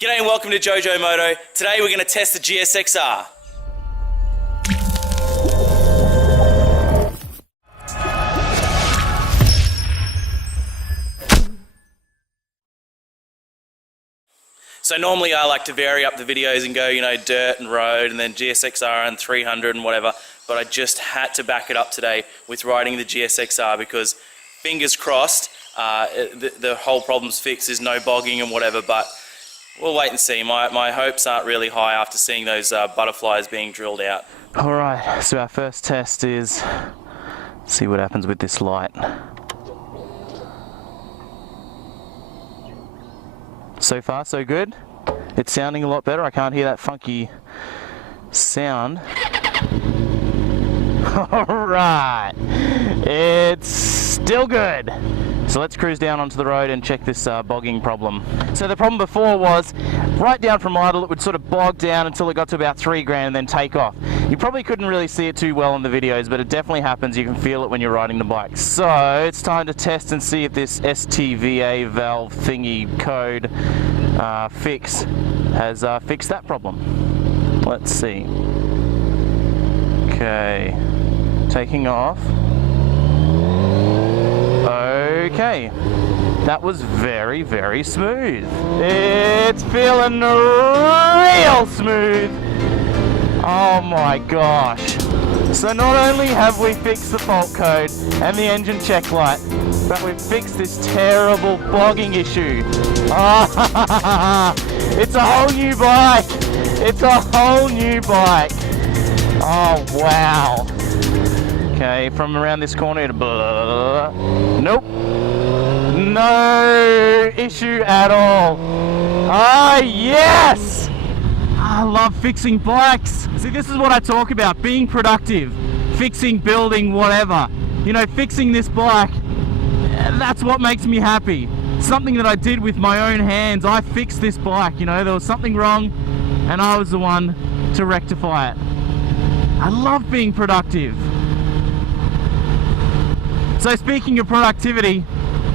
G'day and welcome to JoeJoeMoto. Today we're going to test the GSXR. So normally I like to vary up the videos and go, dirt and road and then GSXR and 300 and whatever, but I just had to back it up today with riding the GSXR because fingers crossed the whole problem's fixed, there's no bogging and whatever, but we'll wait and see. My hopes aren't really high after seeing those butterflies being drilled out. Alright, so our first test is see what happens with this light. So far so good. It's sounding a lot better. I can't hear that funky sound. Alright, it's still good. So let's cruise down onto the road and check this bogging problem. So the problem before was, right down from idle, it would sort of bog down until it got to about 3 grand and then take off. You probably couldn't really see it too well in the videos, but it definitely happens. You can feel it when you're riding the bike. So it's time to test and see if this STVA valve thingy code fix has fixed that problem. Let's see. Okay, taking off. Okay, that was very, very smooth. It's feeling real smooth. Oh my gosh. So not only have we fixed the fault code and the engine check light, but we've fixed this terrible bogging issue. It's a whole new bike. It's a whole new bike. Oh wow. Okay, from around this corner to blah, nope, no issue at all. Ah, yes! I love fixing bikes. See, this is what I talk about, being productive, fixing, building, whatever. Fixing this bike, that's what makes me happy. Something that I did with my own hands. I fixed this bike, there was something wrong and I was the one to rectify it. I love being productive. So speaking of productivity,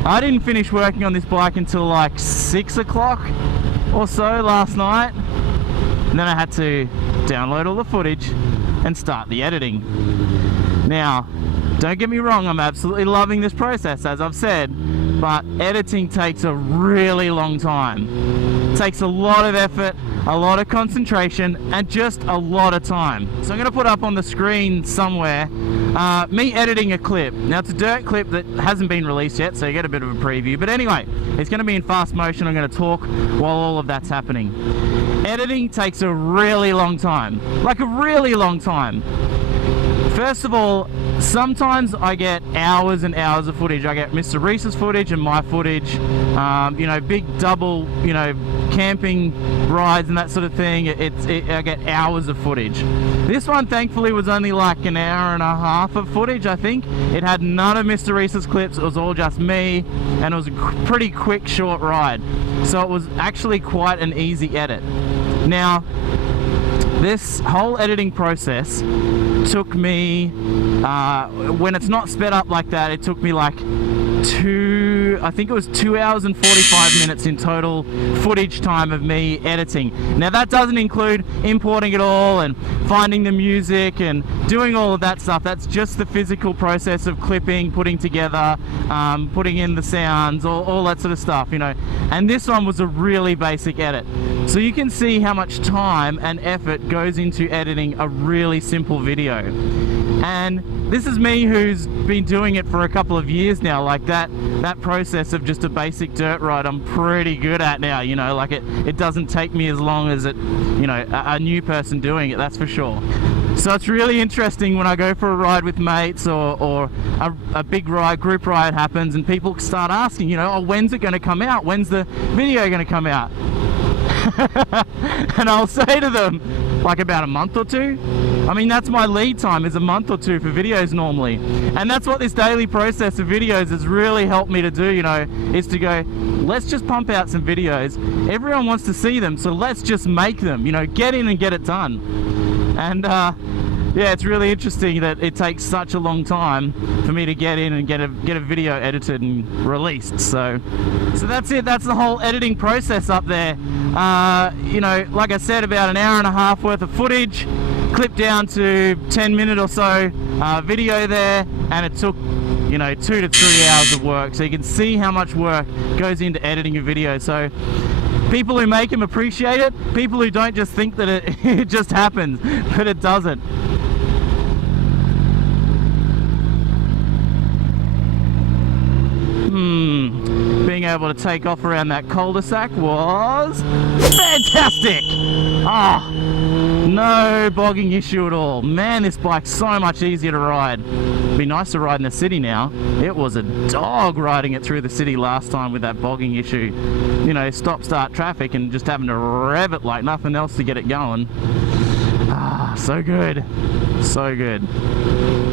I didn't finish working on this bike until like 6 o'clock or so last night. And then I had to download all the footage and start the editing. Now, don't get me wrong, I'm absolutely loving this process, as I've said, but editing takes a really long time. It takes a lot of effort, a lot of concentration, and just a lot of time. So I'm going to put up on the screen somewhere me editing a clip. Now it's a dirt clip that hasn't been released yet, so you get a bit of a preview. But anyway, it's going to be in fast motion. I'm going to talk while all of that's happening. Editing takes a really long time, like a really long time. First of all, sometimes I get hours and hours of footage. I get Mr. Reese's footage and my footage, big double, camping rides and that sort of thing. I get hours of footage. This one thankfully was only like an hour and a half of footage, I think. It had none of Mr. Reese's clips. It was all just me, and it was a pretty quick, short ride. So it was actually quite an easy edit. Now, this whole editing process took me, when it's not sped up like that, it took me like 2 hours and 45 minutes in total footage time of me editing. Now that doesn't include importing it all and finding the music and doing all of that stuff. That's just the physical process of clipping, putting together, putting in the sounds, all that sort of stuff, And this one was a really basic edit. So you can see how much time and effort goes into editing a really simple video. And this is me who's been doing it for a couple of years now. Like that process of just a basic dirt ride, I'm pretty good at now, like it doesn't take me as long as a new person doing it, that's for sure. So it's really interesting when I go for a ride with mates or a big ride, group ride happens and people start asking, oh, when's it going to come out? When's the video going to come out? And I'll say to them, like about a month or two. I mean, that's my lead time, is a month or two for videos normally. And that's what this daily process of videos has really helped me to do, is to go, let's just pump out some videos. Everyone wants to see them, so let's just make them, get in and get it done. And yeah, it's really interesting that it takes such a long time for me to get in and get a video edited and released. So that's it. That's the whole editing process up there. You know, like I said, about an hour and a half worth of footage, clipped down to 10-minute or so video there, and it took, you know, 2 to 3 hours of work. So you can see how much work goes into editing a video. So people who make them appreciate it. People who don't just think that it just happens, but it doesn't. Being able to take off around that cul-de-sac was fantastic. Ah, no bogging issue at all. Man, this bike's so much easier to ride. It'd be nice to ride in the city now. It was a dog riding it through the city last time with that bogging issue. You know, stop-start traffic and just having to rev it like nothing else to get it going. Ah, so good. So good.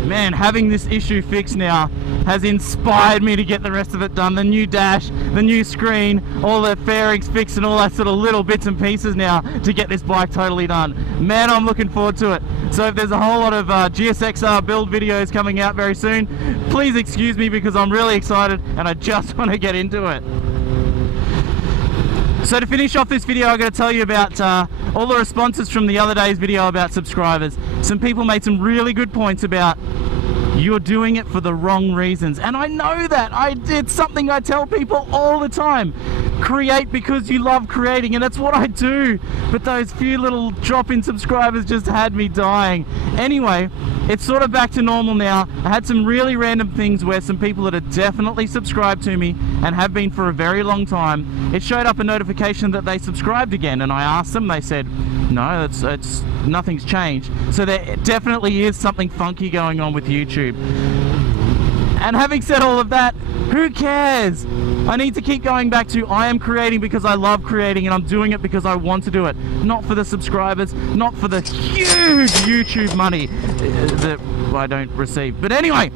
Man, having this issue fixed now has inspired me to get the rest of it done. The new dash, the new screen, all the fairings fixed and all that sort of little bits and pieces now to get this bike totally done. Man, I'm looking forward to it. So if there's a whole lot of GSXR build videos coming out very soon, please excuse me because I'm really excited and I just want to get into it. So to finish off this video, I'm going to tell you about all the responses from the other day's video about subscribers. Some people made some really good points about you're doing it for the wrong reasons, and I know that. It's something I tell people all the time. Create because you love creating, and that's what I do. But those few little drop in subscribers just had me dying. Anyway, it's sort of back to normal now. I had some really random things where some people that are definitely subscribed to me and have been for a very long time, it showed up a notification that they subscribed again, and I asked them, they said, no, it's nothing's changed. So there definitely is something funky going on with YouTube. And having said all of that, who cares? I need to keep going back to I am creating because I love creating, and I'm doing it because I want to do it. Not for the subscribers, not for the huge YouTube money that I don't receive. But anyway,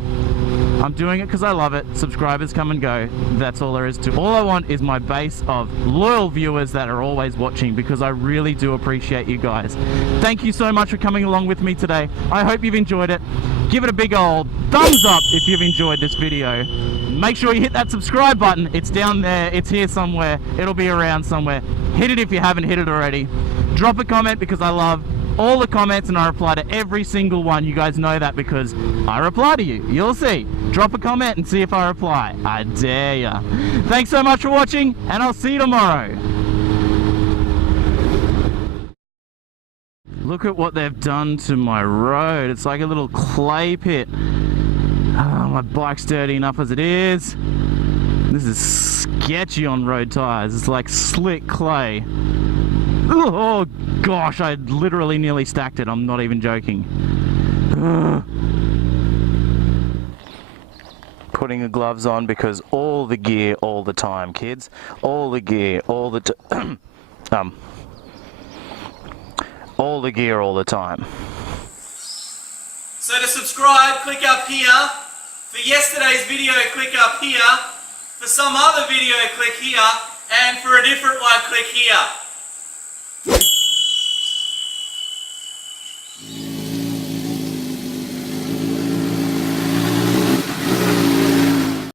I'm doing it because I love it. Subscribers come and go. That's all there is to it. All I want is my base of loyal viewers that are always watching, because I really do appreciate you guys. Thank you so much for coming along with me today. I hope you've enjoyed it. Give it a big old thumbs up if you've enjoyed this video. Make sure you hit that subscribe button. It's down there. It's here somewhere. It'll be around somewhere. Hit it if you haven't hit it already. Drop a comment because I love all the comments and I reply to every single one. You guys know that because I reply to you. You'll see. Drop a comment and see if I reply. I dare ya. Thanks so much for watching, and I'll see you tomorrow. Look at what they've done to my road. It's like a little clay pit. Oh, my bike's dirty enough as it is. This is sketchy on road tires. It's like slick clay. Oh gosh, I literally nearly stacked it. I'm not even joking. Ugh. Putting the gloves on because all the gear all the time, kids. All the gear all the time. All the gear all the time. So to subscribe, click up here. For yesterday's video, click up here. For some other video, click here. And for a different one, click here.